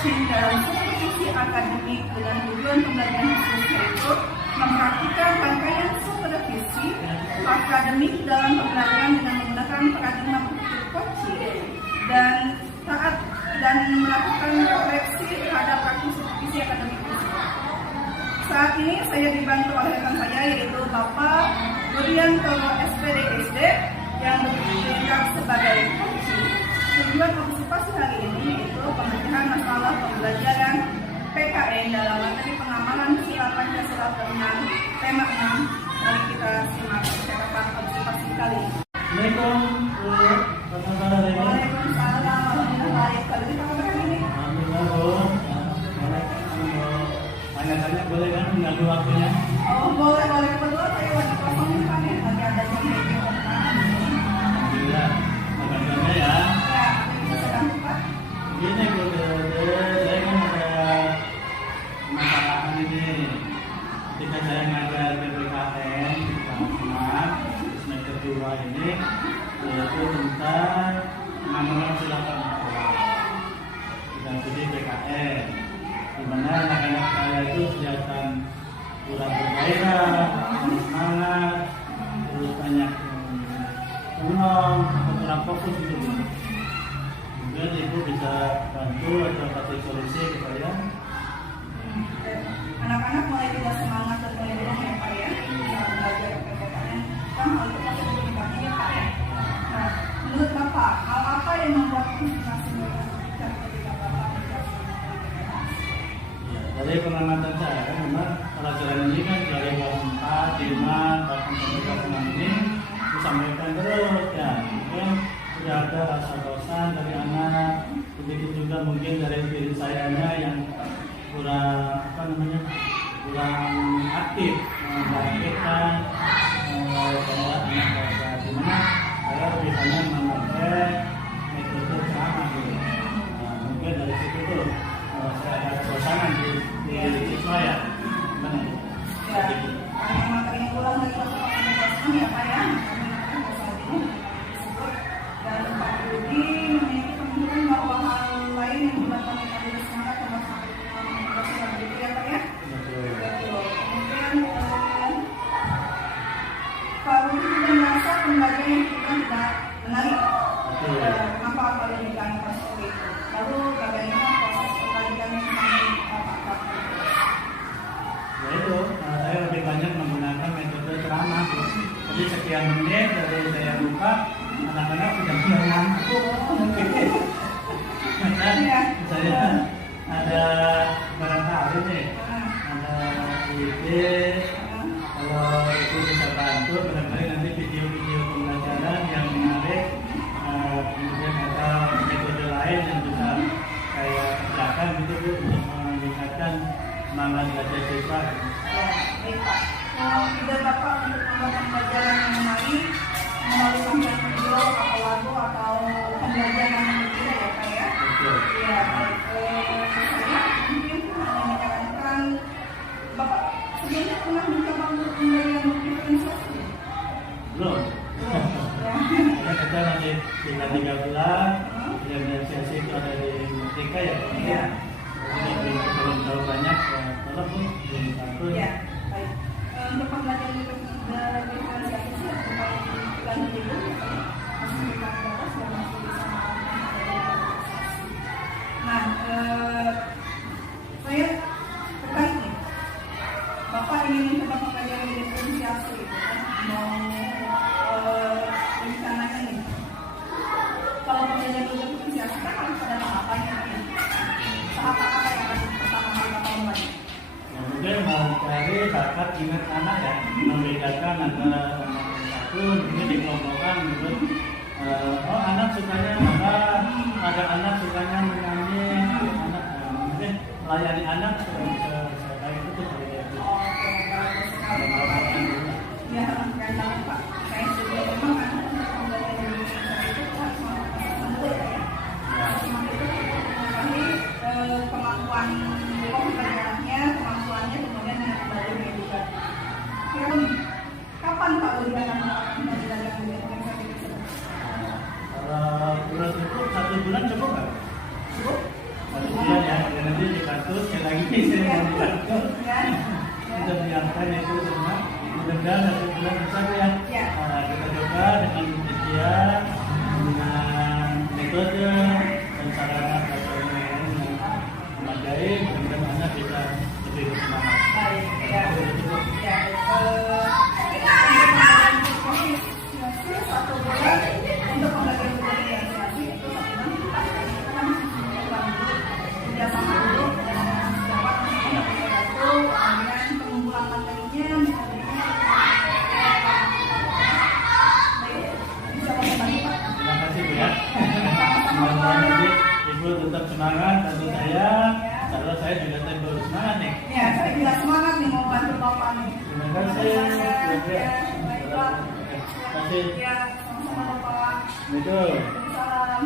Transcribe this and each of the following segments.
coaching dalam supervisi akademik dengan tujuan pembelajaran khusus yaitu mempraktikkan rangkaian supervisi akademik dalam pembelajaran dengan menggunakan paradigma berpikir coaching dan melakukan koreksi terhadap praktik supervisi akademik tersebut. Saat ini saya dibantu oleh rekan saya yaitu Bapak Budiantoro SPDSD yang bertindak sebagai coaching. Tujuan partisipasi hari ini yaitu pemecahan masalah pembelajaran PKN dalam materi pengamalan sila Pancasila ke-6 tema 6. Mari kita simak percakapan partisipasi kali ini. Waalaikumsalam warahmatullahi wabarakatuh. Tanya-tanya boleh kan mengganggu waktunya? Oh boleh. Kebetulan saya lagi kosong nih Pak ya. Lagi ada jam meeting. Alhamdulillah. Makanya ya. Ya, bisa sedang Pak. Ini saya kan ada masalah ini. Ketika saya ngajar PPKN di Kalimantan semester 2 ini, yaitu tentang pengamalan sila kita jadi PKN, di mana anak-anak saya itu kelihatan kurang bergairah, kurang semangat, terus banyak bengong, kurang fokus gitu. Mungkin ibu bisa bantu atau kasih solusi ke saya. Anak-anak mulai tidak semangat dan mulai bengong ya Pak ya. Saat belajar PPKN kan hal itu pasti berimpaknya ya Pak ya. Nah, menurut Bapak, hal apa yang membuat motivasi mereka ketika Bapak menjelaskan PPKN? Ya, dari pengamatan saya kan memang pelajaran ini kan dari kelas 4, 5, bahkan sampai kelas 6 ini disampaikan terus ya. Mungkin sudah ada rasa bosan dari anak, begitu juga mungkin dari diri sayanya yang kurang kurang aktif membangkitkan bahwa anak bahasa di mana saya lebih banyak memakai metode ceramah gitu. Mungkin dari situ tuh saya ada kebosanan di siswa ya. Gimana ya? Ya, karena materinya ulang dari kelas 4 sampai kelas 6 ya Pak ya. Dan Pak Budi memiliki pemikiran bahwa hal lain yang menyebabkan mereka tidak semangat dan sampai gitu ya Pak ya. Betul. Kemudian Pak Budi juga merasa pembelajaran yang kita tidak menarik. Kenapa Pak Budi ditanyakan seperti itu? Lalu bagaimana proses pembelajarannya sampai Pak? Ya itu, saya lebih banyak menggunakan metode ceramah. Jadi sekian menit dari saya buka, anak-anak sudah mulai ngantuk. Misalnya ada barangkali nih, ada ide, kalau itu bisa bantu, barangkali nanti video-video pembelajaran yang menarik, kemudian ada metode lain yang bisa saya kerjakan gitu Bu, untuk meningkatkan semangat belajar siswa. Ya, baik Pak. Ide Bapak untuk membuat pembelajaran yang menarik melalui konten video atau lagu atau pembelajaran yang berbeda ya Pak ya? Betul. Iya, baik. Saya mungkin menyarankan Bapak sebelumnya pernah mencoba untuk pembelajaran multidiferensiasi? Belum. Ya. Kita masih tinggal 3 bulan, diferensiasi itu ada di Merdeka ya. Iya. Jadi belum tahu banyak, ya tolong Bu, belum satu. Ya, baik. Untuk pembelajaran diferensiasi sih aku paling bulan dulu ya Pak ya. Masih di kelas 12 dan masih bisa melakukan diferensiasi. Nah, saya tertarik nih. Bapak ingin mencoba pembelajaran diferensiasi gitu kan? Mau rencananya nih. Kalau pembelajaran diferensiasi kan harus ada tahapannya nih. Tahap apa yang akan pertama kali Bapak mulai? Ya, mungkin mencari bakat minat anak ya, membedakan antara anak yang satu ini dikelompokkan ya. Semoga nanti Ibu tetap semangat tentu saya. Kalau saya juga tetap semangat nih. Ya, saya juga semangat nih mau bantu Bapak nih. Terima kasih. Ya, Terima baiklah. kasih. Ya, sama-sama Bapak. Betul. Salam.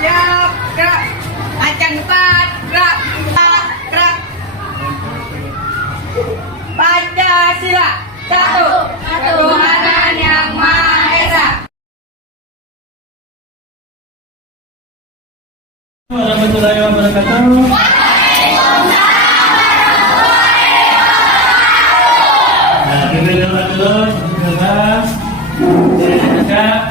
Siap, gerak. Acan depan, gerak. Gerak. Pancasila. Satu. Ketuhanan Yang Maha Esa. Warahmatullahi wabarakatuh. Nah, kita lihat dulu. Kita Duduk siap.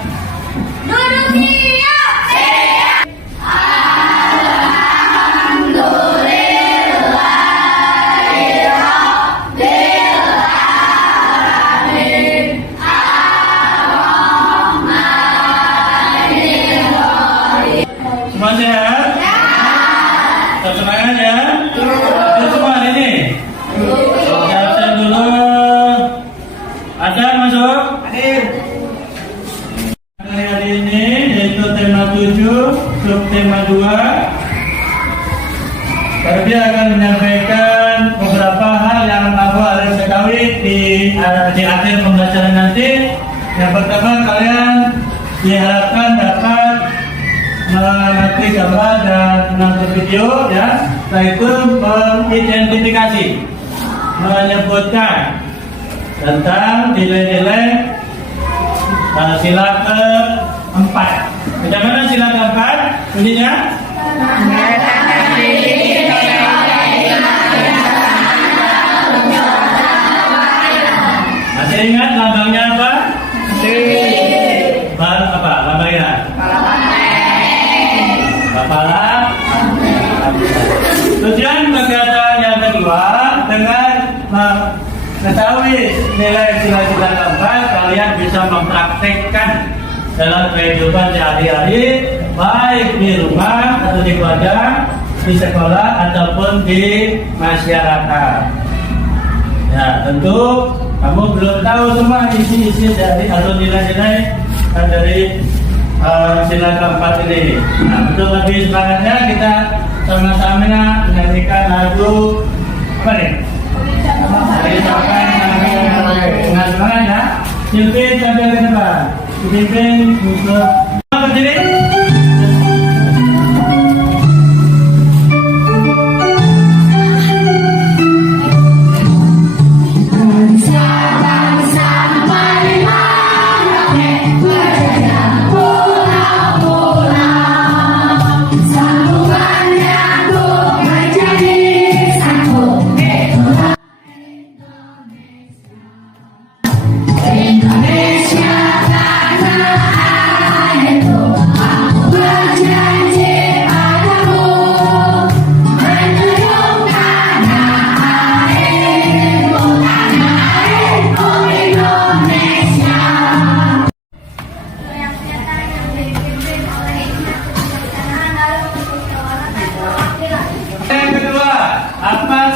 semua sehat? Tetap semangat ya? Itu semua ini? Siap dulu. Ada masuk? Hari ini yaitu tema 7, subtema 2. Dia akan menyampaikan beberapa hal yang Abu harus ketahui di akhir pembelajaran nanti. Yang pertama, kalian diharapkan dapat mengerti gambar dan menonton video ya. Setelah itu mengidentifikasi, menyebutkan tentang nilai-nilai sila keempat. Bagaimana sila keempat? Bunyinya? Masih ingat lambangnya apa? Apa lambangnya? Kepala. Tujuan kegiatan yang kedua dengan mengetahui nilai sila-sila keempat, kalian bisa mempraktekkan dalam kehidupan sehari-hari, baik di rumah atau di keluarga, di sekolah ataupun di masyarakat. Ya, tentu kamu belum tahu semua isi-isi dari atau nilai-nilai dari sila keempat ini. Nah, untuk lebih semangatnya kita sama-sama menyanyikan lagu apa nih? Dari sampai dengan semangat ya. Pimpin sampai ke depan. Pimpin untuk berdiri.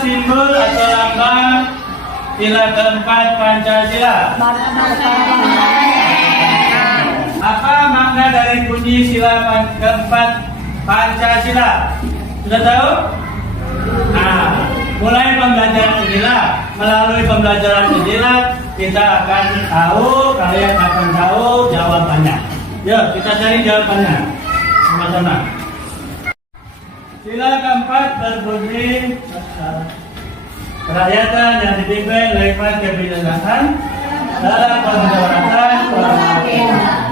Simbol atau lambang sila keempat Pancasila. Apa makna dari bunyi sila keempat Pancasila? Sudah tahu? Nah, mulai pembelajaran inilah, melalui pembelajaran inilah kita akan tahu, kalian akan tahu jawabannya. Yuk, kita cari jawabannya sama-sama. Sila keempat berbunyi kerakyatan yang dipimpin lewat kebijaksanaan dalam kedaulatan.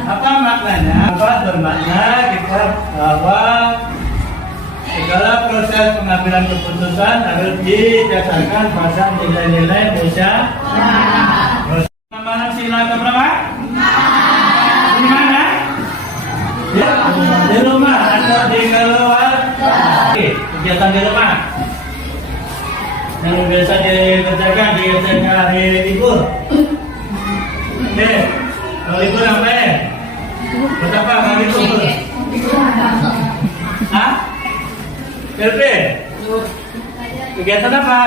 Apa maknanya? Apa bermakna kita bahwa segala proses pengambilan keputusan harus didasarkan pada nilai-nilai Indonesia. Pengembangan sila keberapa? Di mana? Di rumah atau di keluar? Kegiatan di rumah yang biasa dikerjakan di hari libur. Oke, kalau libur apa ya? Buat apa? libur? Hah? Kelvin? Kegiatan apa?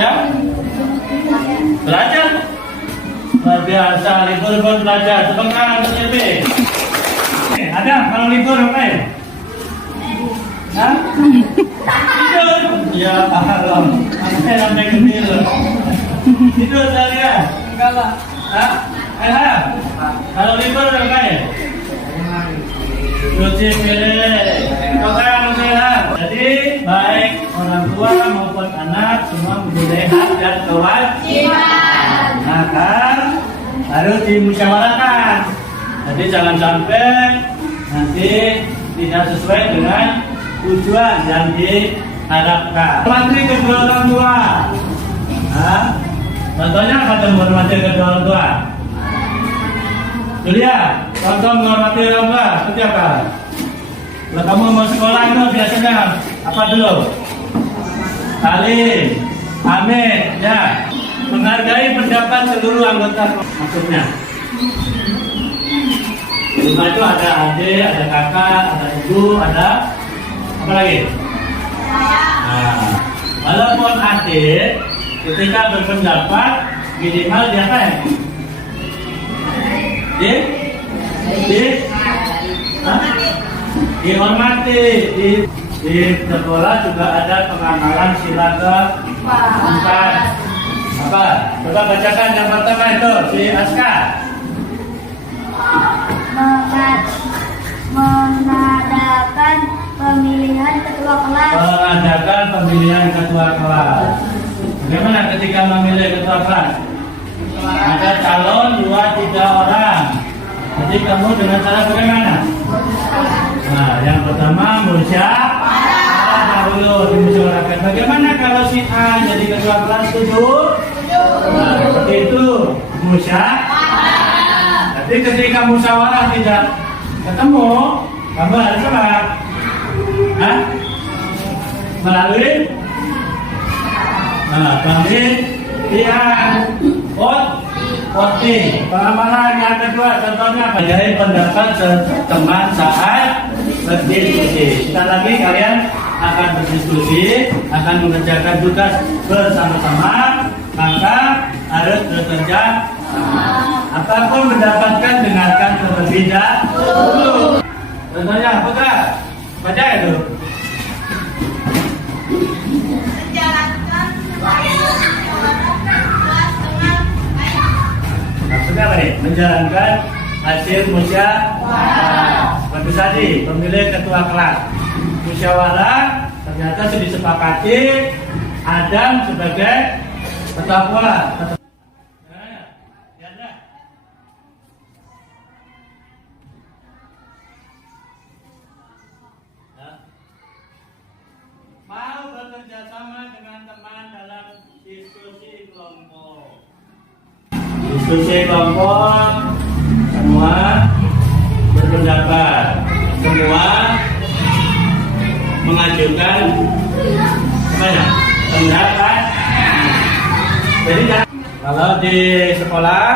Ya? Belajar? Luar biasa, libur buat belajar. Tepuk tangan untuk Kelvin. Ada kalau libur ngapain? Hah? Tidur? Ya Allah. Sampai sampai tidur. Tidur sekalian? Enggak lah. Hah? Kalau libur ngapain? Cuci piring. Makan sehat. Jadi baik orang tua maupun anak semua mempunyai hak dan kewajiban. Nah kan harus dimusyawarahkan. Jadi jangan sampai nanti tidak sesuai dengan tujuan yang diharapkan. Hormati kedua orang tua. Nah, contohnya apa tuh menghormati kedua orang tua? Julia, contoh menghormati orang tua seperti apa? Kalau kamu mau sekolah itu biasanya apa dulu? Salim, pamit, ya. Menghargai pendapat seluruh anggota maksudnya. Di rumah itu ada adik, ada kakak, ada ibu, ada apa lagi? Nah, walaupun adik ketika berpendapat minimal dia apa ya? Dihormati. Di sekolah juga ada pengamalan sila keempat. Apa? Coba bacakan yang pertama itu si Aska. Mengadakan pemilihan ketua kelas. Mengadakan pemilihan ketua kelas. Bagaimana ketika memilih ketua kelas? Ada calon 2-3 orang. Jadi kamu dengan cara bagaimana? Nah, yang pertama musyawarah dulu dimusyawarahkan. Bagaimana kalau si A jadi ketua kelas? Setuju? Nah, seperti itu musyawarah. Tapi ketika musyawarah tidak ketemu, kamu harus apa? Hah? Melalui pemilihan voting. Pengamalan yang kedua contohnya menghargai pendapat teman saat berdiskusi. Kita lagi kalian akan berdiskusi, akan mengerjakan tugas bersama-sama, maka harus bekerja sama. Apapun mendapatkan dengarkan terlebih dahulu. Contohnya apa kak? Baca itu. Maksudnya apa nih? Menjalankan hasil musyawarah. Seperti tadi, pemilih ketua kelas. Musyawarah ternyata sudah disepakati Adam sebagai ketua kelas. Mau bekerja sama dengan teman dalam diskusi kelompok. Diskusi kelompok semua berpendapat, semua mengajukan apa ya? Pendapat. Jadi kalau di sekolah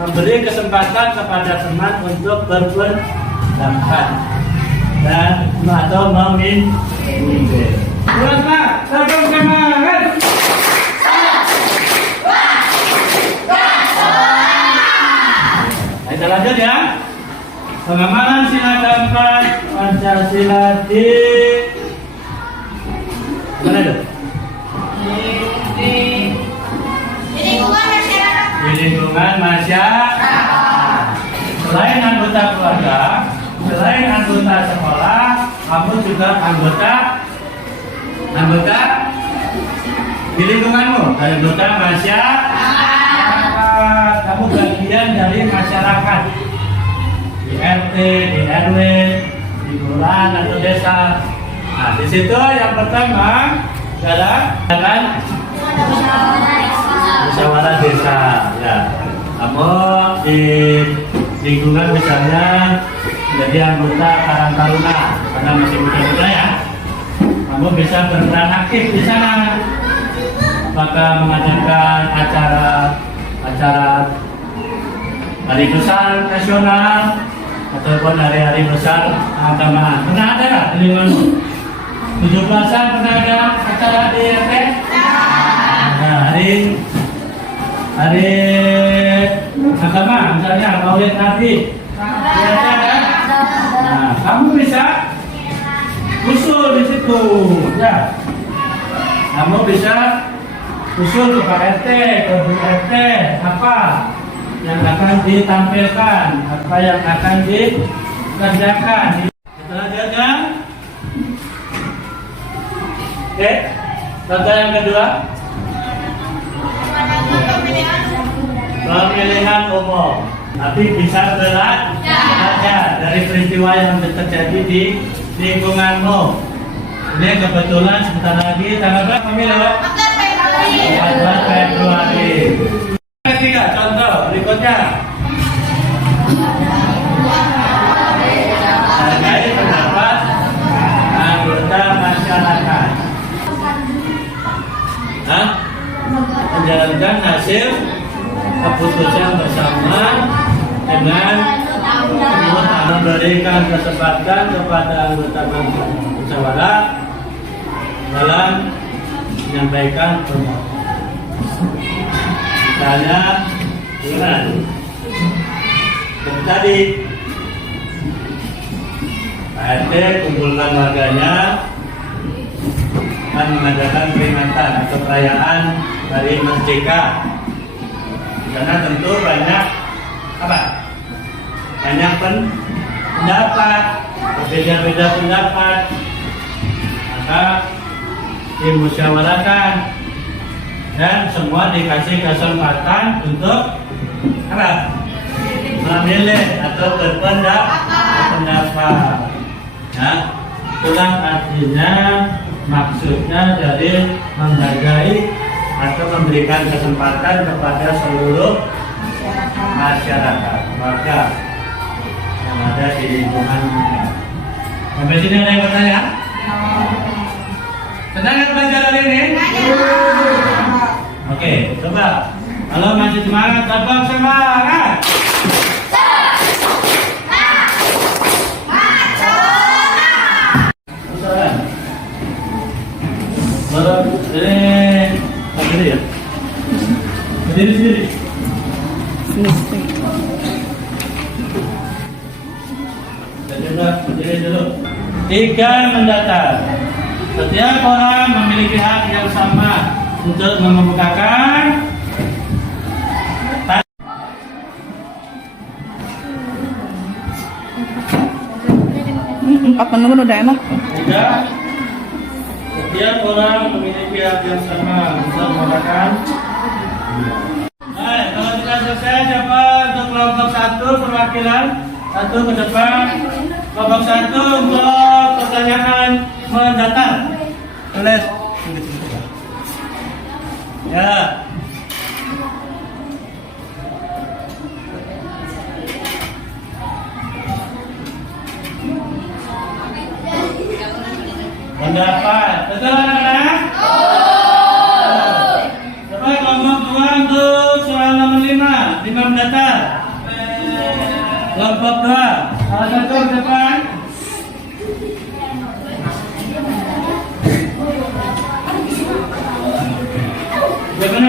memberi kesempatan kepada teman untuk berpendapat dan atau memimpin. Buatlah, satu semangat. Kita lanjut ya. Pengamalan sila keempat Pancasila di mana itu? Di lingkungan masyarakat. Selain anggota keluarga, selain anggota sekolah, kamu juga anggota di lingkunganmu, anggota masyarakat. Kamu bagian dari masyarakat, di RT, di RW, di kelurahan atau desa. Nah, di situ yang pertama adalah musyawarah desa. Ya, kamu di lingkungan misalnya menjadi anggota Karang Taruna karena masih muda-muda ya. Kamu bisa berperan aktif di sana. Apakah mengadakan acara hari besar nasional ataupun hari-hari besar keagamaan. Pernah ada nggak di lingkunganmu? 17-an pernah ada acara di RT? Nah, hari agama, misalnya Maulid Nabi. Biasa kan? Nah, kamu bisa usul di situ, ya. Kamu bisa usul ke Pak RT, ke Bu RT, apa yang akan ditampilkan, apa yang akan dikerjakan. Setelah jaga, oke, kata yang kedua, pemilihan umum. Tapi bisa belajar dari peristiwa yang terjadi di lingkunganmu. Ini kebetulan sebentar lagi tanggal berapa pemilu? 14 Februari. Ketiga contoh berikutnya. Hargai pendapat anggota masyarakat. Menjalankan hasil keputusan bersama dengan memberikan kesempatan kepada anggota musyawarah dalam menyampaikan pendapat. Misalnya, seperti tadi, Pak RT kumpulkan warganya dan mengadakan peringatan atau perayaan Hari Merdeka. Karena tentu banyak banyak pendapat, berbeda-beda pendapat, maka dimusyawarahkan dan semua dikasih kesempatan untuk memilih atau berpendapat. Nah, itulah artinya, maksudnya dari menghargai atau memberikan kesempatan kepada seluruh masyarakat, warga yang ada di lingkungan. Sampai sini ada yang bertanya? Senang nggak belajar hari ini? Oke, coba. Kalau masih semangat, tetap semangat. Baru ini berdiri ya? Berdiri sendiri. Berdiri dulu. 3 mendatar. Setiap orang memiliki hak yang sama untuk mengemukakan Apa nunggu udah enak? Tidak. Setiap orang memiliki hak yang sama untuk mengemukakan. Baik, kalau sudah selesai, coba untuk kelompok 1 perwakilan 1 ke depan. Kelompok 1 untuk pertanyaan mendatar. Tulis. Ya. Pendapat. Betul anak-anak? Coba kelompok 2 untuk soal nomor 5 mendatar. Kelompok 2 salah satu ke depan. Bagaimana?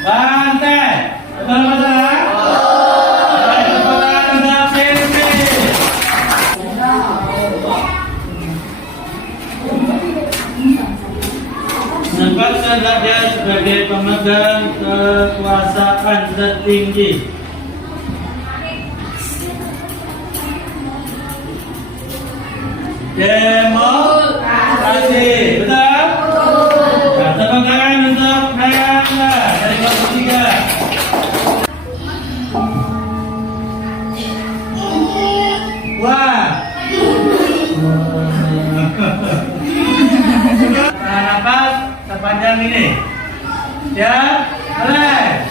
Bantai. Betul masalah? Menempatkan rakyat sebagai pemegang kekuasaan tertinggi. Demokrasi, betul? Nah, tepuk tangan untuk Nayana dari kelompok 3. Wah. Tahan nafas sepanjang ini. Ya, mulai.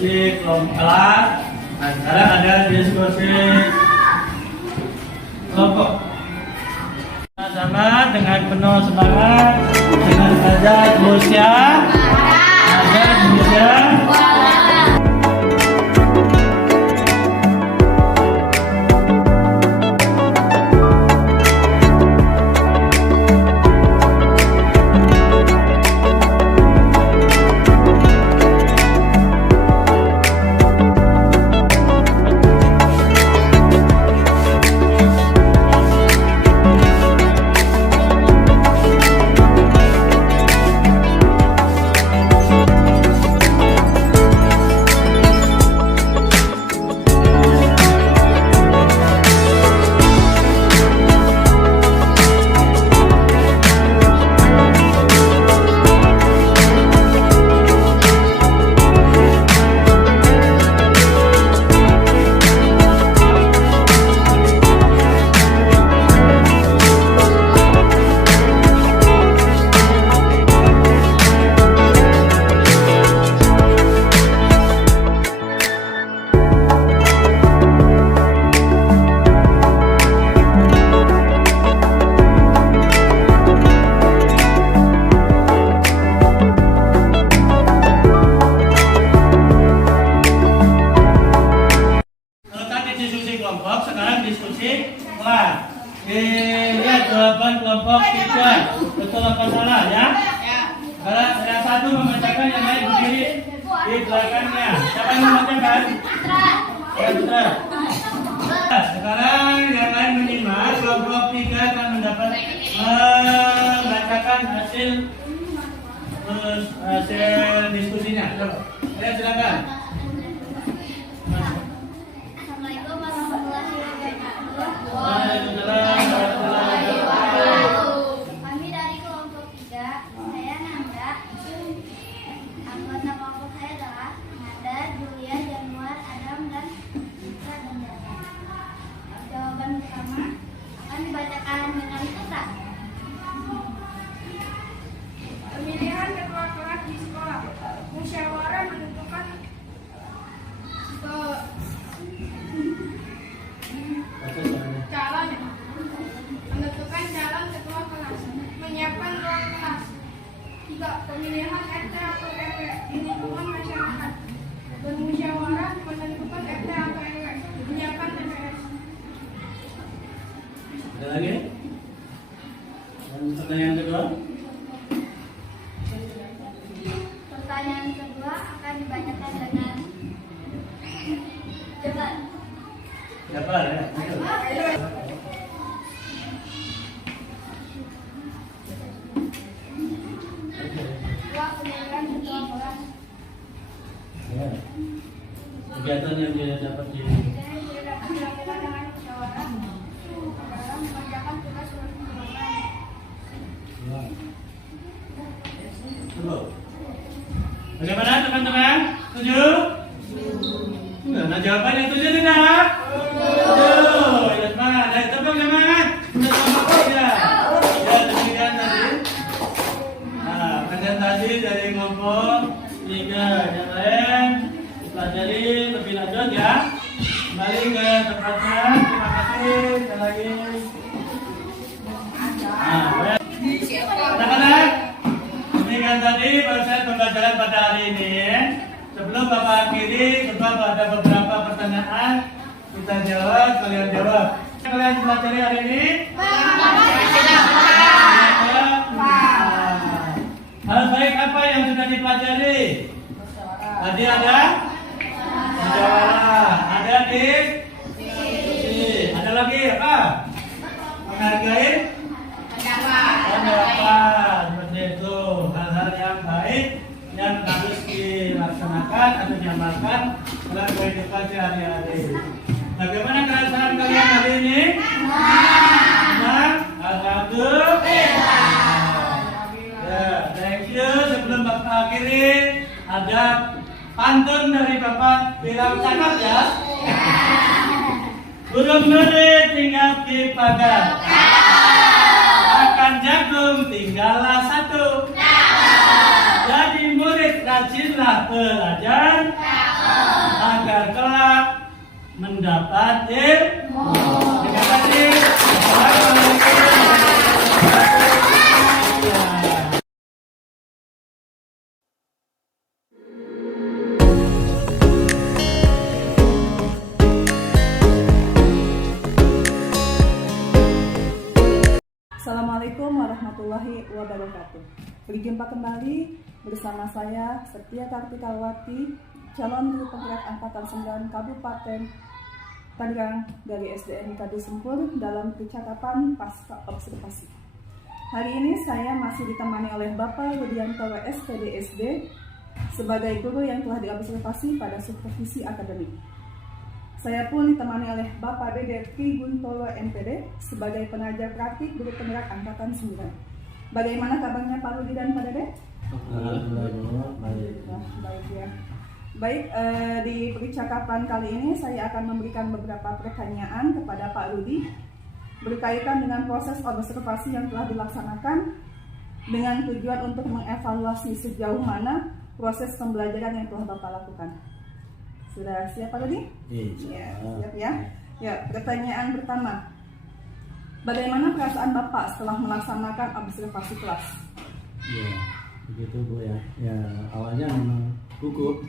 diskusi kelompok. Nah, sekarang ada diskusi kelompok. Sama dengan penuh semangat dengan azan Musya. Azan Musya. Kelompok, sekarang diskusi kelas. Lihat jawaban kelompok 3. Betul apa salah ya? Sekarang yang satu membacakan, yang lain berdiri di belakangnya. Siapa yang membacakan? Putra. Sekarang yang lain menyimak. Kelompok 3 akan membacakan hasil diskusinya. Coba, lihat silakan. Kami dari kelompok 3, saya Nanda. Anggota kelompok saya adalah Nanda, Julia, Januar, Adam, dan Citra dan Dara. Jawaban pertama akan dibacakan dengan Citra. Pemilihan ketua kelas di sekolah. Musyawarah menentukan calon ketua kelas, menyiapkan ruang kelas. 3. Pemilihan RT atau RW di lingkungan masyarakat. Bermusyawarah menentukan RT atau RW, menyiapkan TPS. Ada lagi? Dan pertanyaan kedua? Pertanyaan kedua akan dibacakan dengan Jabar. Jabar ya? Pemilihan ketua kelas. Ya. Kegiatan yang dia dapat di Yang dapat dilakukan dengan musyawarah dalam mengerjakan tugas kelompok. Bagaimana teman-teman? Setuju? Nah, jawaban yang setuju tidak? Setuju. Ya semangat. Ayo tepuk semangat. Sudah sama ya? Ya, demikian tadi. Nah, kajian tadi dari kelompok 3. Yang lain pelajari lebih lanjut ya. Kembali ke tempatnya. Terima kasih. Sekali lagi. Nah, baik. Anak-anak, demikian tadi proses pembelajaran pada hari ini. Sebelum Bapak akhiri, sebab ada beberapa pertanyaan kita jawab, kalian jawab. Kalian pelajari hari ini? Hal baik apa yang sudah dipelajari? Tadi ada musyawarah, ada diskusi, ada lagi apa? Menghargai pendapat, seperti itu. Hal-hal yang baik yang harus dilaksanakan atau diamalkan dalam kehidupan sehari-hari. Bagaimana keadaan kalian hari ini? Senang? Alhamdulillah. Ya, thank you. Sebelum Bapak akhiri, ada pantun dari Bapak bilang cakap ya. Burung murid tinggal di pagar, akan jagung tinggallah satu. Jadi murid rajinlah belajar, agar kelak mendapat ilmu. Terima kasih. Assalamualaikum warahmatullahi wabarakatuh. Assalamualaikum warahmatullahi wabarakatuh. Berjumpa kembali bersama saya Setia Kartikawati, calon guru penggerak angkatan 9 Kabupaten Tangerang dari SDN Kadu Sempur dalam percakapan pasca observasi. Hari ini saya masih ditemani oleh Bapak Rudiantoro SPDSD sebagai guru yang telah diobservasi pada supervisi akademik. Saya pun ditemani oleh Bapak Dede Triguntoro MPD sebagai pengajar praktik guru penggerak angkatan 9. Bagaimana kabarnya Pak Rudi dan Pak Dede? Baik ya. Baik, di percakapan kali ini saya akan memberikan beberapa pertanyaan kepada Pak Rudi berkaitan dengan proses observasi yang telah dilaksanakan dengan tujuan untuk mengevaluasi sejauh mana proses pembelajaran yang telah Bapak lakukan. Sudah siap Pak Rudi? Iya. Siap ya. Ya, pertanyaan pertama. Bagaimana perasaan Bapak setelah melaksanakan observasi kelas? Ya, begitu Bu ya. Ya, awalnya memang gugup.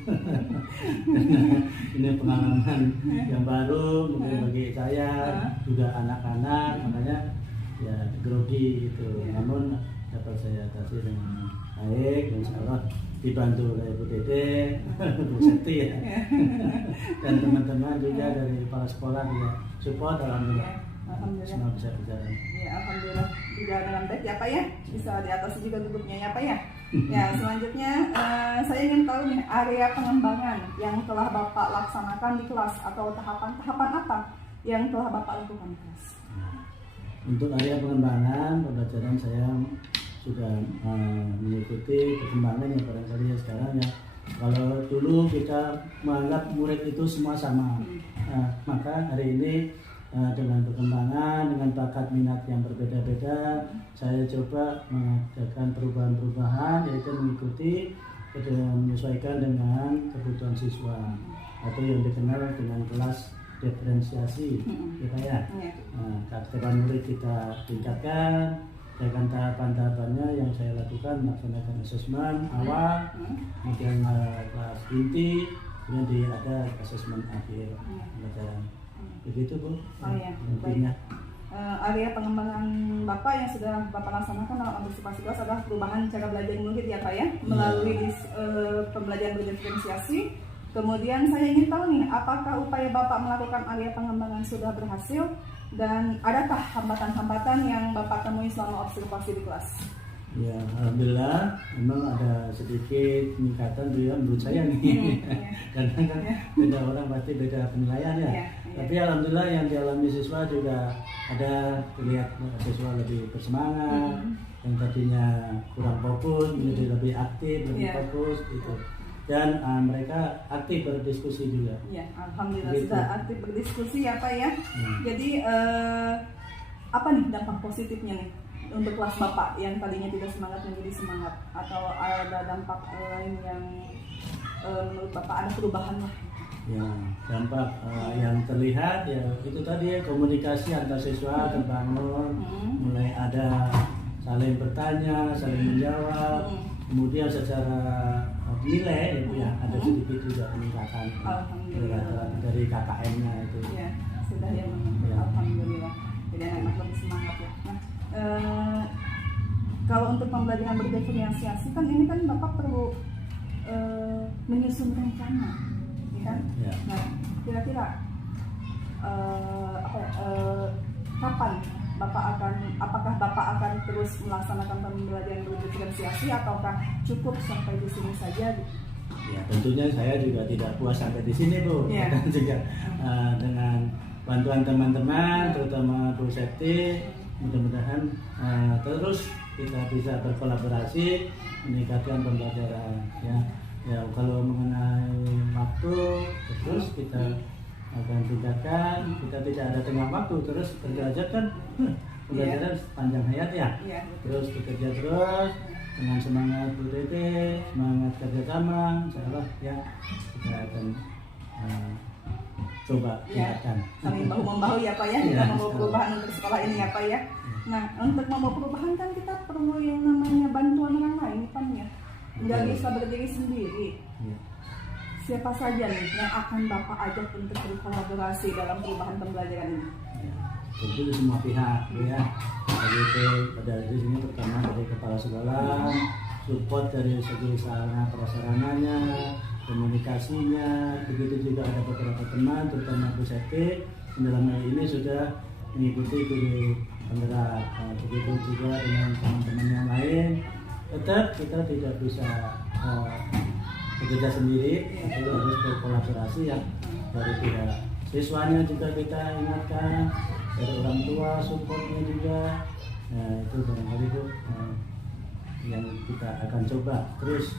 Ini pengalaman yang baru mungkin bagi saya juga anak-anak, makanya ya grogi gitu. Namun dapat saya atasi dengan baik, insya Allah dibantu oleh Bu Dede, Bu Seti ya, dan teman-teman juga dari kepala sekolah juga support. Alhamdulillah. Semua bisa berjalan. Ya, alhamdulillah juga dengan baik ya Pak ya, bisa diatasi juga gugupnya ya Pak ya. Ya, selanjutnya saya ingin tahu nih area pengembangan yang telah Bapak laksanakan di kelas atau tahapan-tahapan apa yang telah Bapak lakukan di kelas. Untuk area pengembangan pembelajaran saya sudah mengikuti perkembangan yang barangkali ya sekarang ya. Kalau dulu kita menganggap murid itu semua sama, maka hari ini dengan perkembangan, dengan bakat minat yang berbeda-beda, saya coba mengadakan perubahan-perubahan, yaitu mengikuti dan menyesuaikan dengan kebutuhan siswa atau yang dikenal dengan kelas diferensiasi, kita ya. Keaktifan murid kita tingkatkan. Dengan tahapan-tahapannya yang saya lakukan melaksanakan asesmen awal, kemudian kelas inti, kemudian ada asesmen akhir pelajaran. Begitu Bu. Oh iya, intinya. Area pengembangan Bapak yang sudah Bapak laksanakan dalam observasi kelas adalah perubahan cara belajar murid ya Pak ya, melalui pembelajaran berdiferensiasi. Kemudian saya ingin tahu nih, apakah upaya Bapak melakukan area pengembangan sudah berhasil dan adakah hambatan-hambatan yang Bapak temui selama observasi di kelas? Ya, alhamdulillah memang ada sedikit peningkatan juga menurut saya nih. Karena kan beda orang pasti beda penilaian ya. Tapi alhamdulillah yang dialami siswa juga ada terlihat siswa lebih bersemangat, yang tadinya kurang fokus menjadi lebih aktif, lebih fokus gitu. Dan mereka aktif berdiskusi juga. Ya, alhamdulillah gitu. Sudah aktif berdiskusi ya Pak ya. Jadi apa nih dampak positifnya nih untuk kelas Bapak yang tadinya tidak semangat menjadi semangat, atau ada dampak lain yang menurut Bapak ada perubahan lah? Ya, dampak yang terlihat ya itu tadi komunikasi antar siswa terbangun, mulai ada saling bertanya, saling menjawab, kemudian secara nilai ya, ada sedikit juga peningkatan dari KKM-nya itu. Ya, sudah ya, alhamdulillah. Jadi anak lebih semangat ya. Nah, kalau untuk pembelajaran berdiferensiasi kan ini kan Bapak perlu menyusun rencana, ya kan? Ya. Nah, kira-kira kapan apakah Bapak akan terus melaksanakan pembelajaran berdiferensiasi ataukah cukup sampai di sini saja? Ya, tentunya saya juga tidak puas sampai di sini Bu. Dan juga dengan bantuan teman-teman, terutama Bu Seti, mudah-mudahan terus kita bisa berkolaborasi meningkatkan pembelajaran. Ya, kalau mengenai waktu terus kita akan tingkatkan, kita tidak ada tengah waktu, terus belajar kan pembelajaran sepanjang hayat ya. Terus bekerja terus dengan semangat Bu Dede, semangat kerjasama, insya Allah ya kita akan coba Ya, tingkatkan. saling bahu membahu ya Pak ya, kita Ya, membawa perubahan untuk sekolah ini ya Pak ya. Nah, untuk membawa perubahan kan kita perlu yang namanya bantuan orang lain Pak ya. Nggak bisa berdiri sendiri. Ya. Siapa saja nih yang akan Bapak ajak untuk berkolaborasi dalam perubahan pembelajaran ini? Ya, tentu semua pihak ya. Begitu pada di sini pertama dari kepala sekolah, support dari segi sarana prasarananya, komunikasinya, begitu juga ada beberapa teman terutama Bu Septi dalam hal ini sudah mengikuti guru penggerak. Begitu juga dengan teman-teman yang lain, tetap kita tidak bisa bekerja sendiri, itu harus berkolaborasi ya, dari pihak siswanya juga kita ingatkan, dari orang tua supportnya juga. Nah, itu barangkali itu yang kita akan coba terus.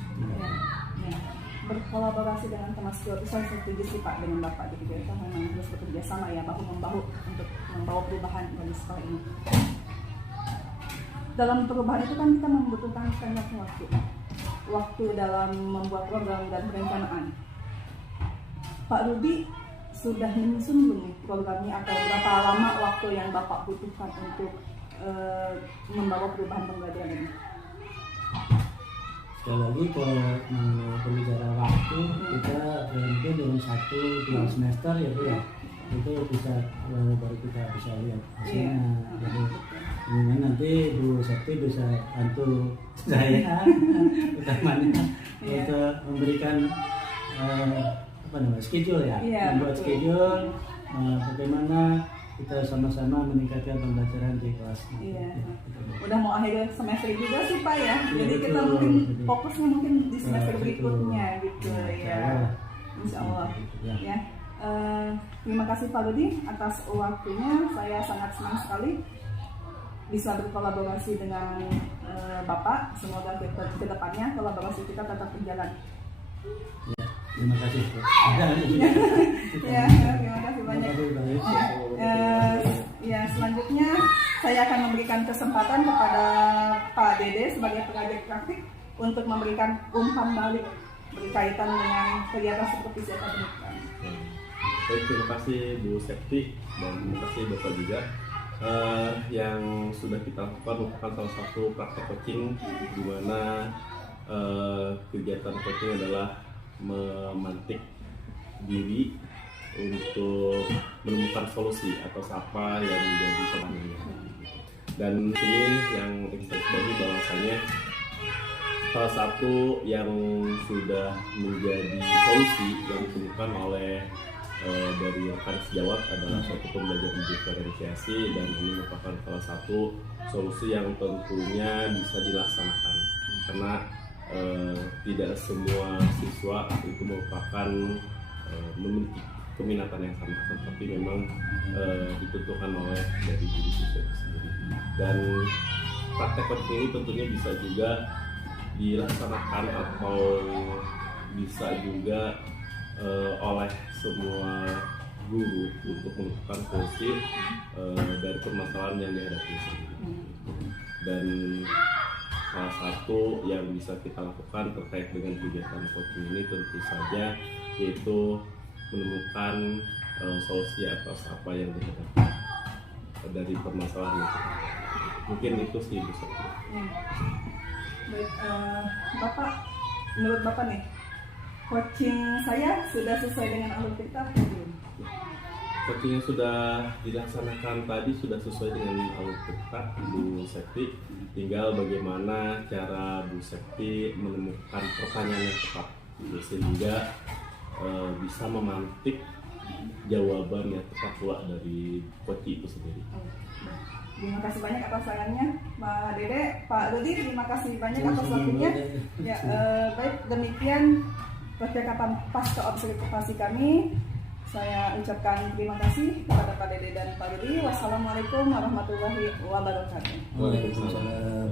Ya. Berkolaborasi dengan teman sekolah itu saya setuju sih Pak dengan Bapak, jadi kita memang harus bekerja sama ya, bahu membahu untuk membawa perubahan bagi sekolah ini. Dalam perubahan itu kan kita membutuhkan banyak waktu dalam membuat program dan perencanaan. Pak Rudi sudah menyusun belum nih programnya, atau berapa lama waktu yang Bapak butuhkan untuk membawa perubahan pembelajaran ini? Sekali lagi kalau berbicara waktu, kita mungkin dalam 1-2 semester ya Bu ya, itu bisa baru kita bisa lihat hasilnya. Jadi kemudian nanti Bu Septi bisa bantu saya utamanya untuk memberikan schedule ya, membuat schedule bagaimana kita sama-sama meningkatkan pembelajaran di kelas. Iya. Udah mau akhir semester juga sih Pak ya. Iya, Jadi kita betul. mungkin Jadi, fokusnya mungkin di semester betul. berikutnya gitu ya. Insya Allah. Ya. Terima kasih Pak Rudi atas waktunya. Saya sangat senang sekali bisa berkolaborasi dengan Bapak. Semoga ke depannya kolaborasi kita tetap berjalan. Ya, terima kasih. Ya, terima kasih banyak. Ya, selanjutnya saya akan memberikan kesempatan kepada Pak Dede sebagai pengajar praktik untuk memberikan umpan balik berkaitan dengan kegiatan seperti siapa demikian. Baik, terima kasih Bu Septi dan terima kasih Bapak juga. Yang sudah kita lakukan merupakan salah satu praktek coaching di mana kegiatan coaching adalah memantik diri untuk menemukan solusi atau apa yang menjadi pertanyaannya. Dan ini yang kita ketahui bahwasanya salah satu yang sudah menjadi solusi yang ditemukan oleh dari rekan sejawat adalah suatu pembelajaran diferensiasi, dan ini merupakan salah satu solusi yang tentunya bisa dilaksanakan karena tidak semua siswa itu merupakan memiliki keminatan yang sama, tetapi memang ditentukan oleh dari diri siswa itu sendiri. Dan praktek coaching ini tentunya bisa juga dilaksanakan atau bisa juga oleh semua guru untuk menemukan solusi dari permasalahan yang dihadapi sendiri. Dan salah satu yang bisa kita lakukan terkait dengan kegiatan coaching ini tentu saja yaitu menemukan solusi atas apa yang dihadapi dari permasalahan itu. Mungkin itu sih Bu Septi. Baik, Bapak, menurut Bapak nih, coaching saya sudah sesuai dengan alur kita atau belum? Coaching yang sudah dilaksanakan tadi sudah sesuai dengan alur kita Bu Septi. Tinggal bagaimana cara Bu Septi menemukan pertanyaan yang tepat sehingga bisa memantik jawaban yang tepat pula dari coaching itu sendiri. Terima kasih banyak atas sarannya Pak Dede, Pak Rudi, terima kasih banyak atas waktunya. Ya, baik, demikian percakapan pasca observasi kami. Saya ucapkan terima kasih kepada Pak Dede dan Pak Rudi. Wassalamualaikum warahmatullahi wabarakatuh. Waalaikumsalam.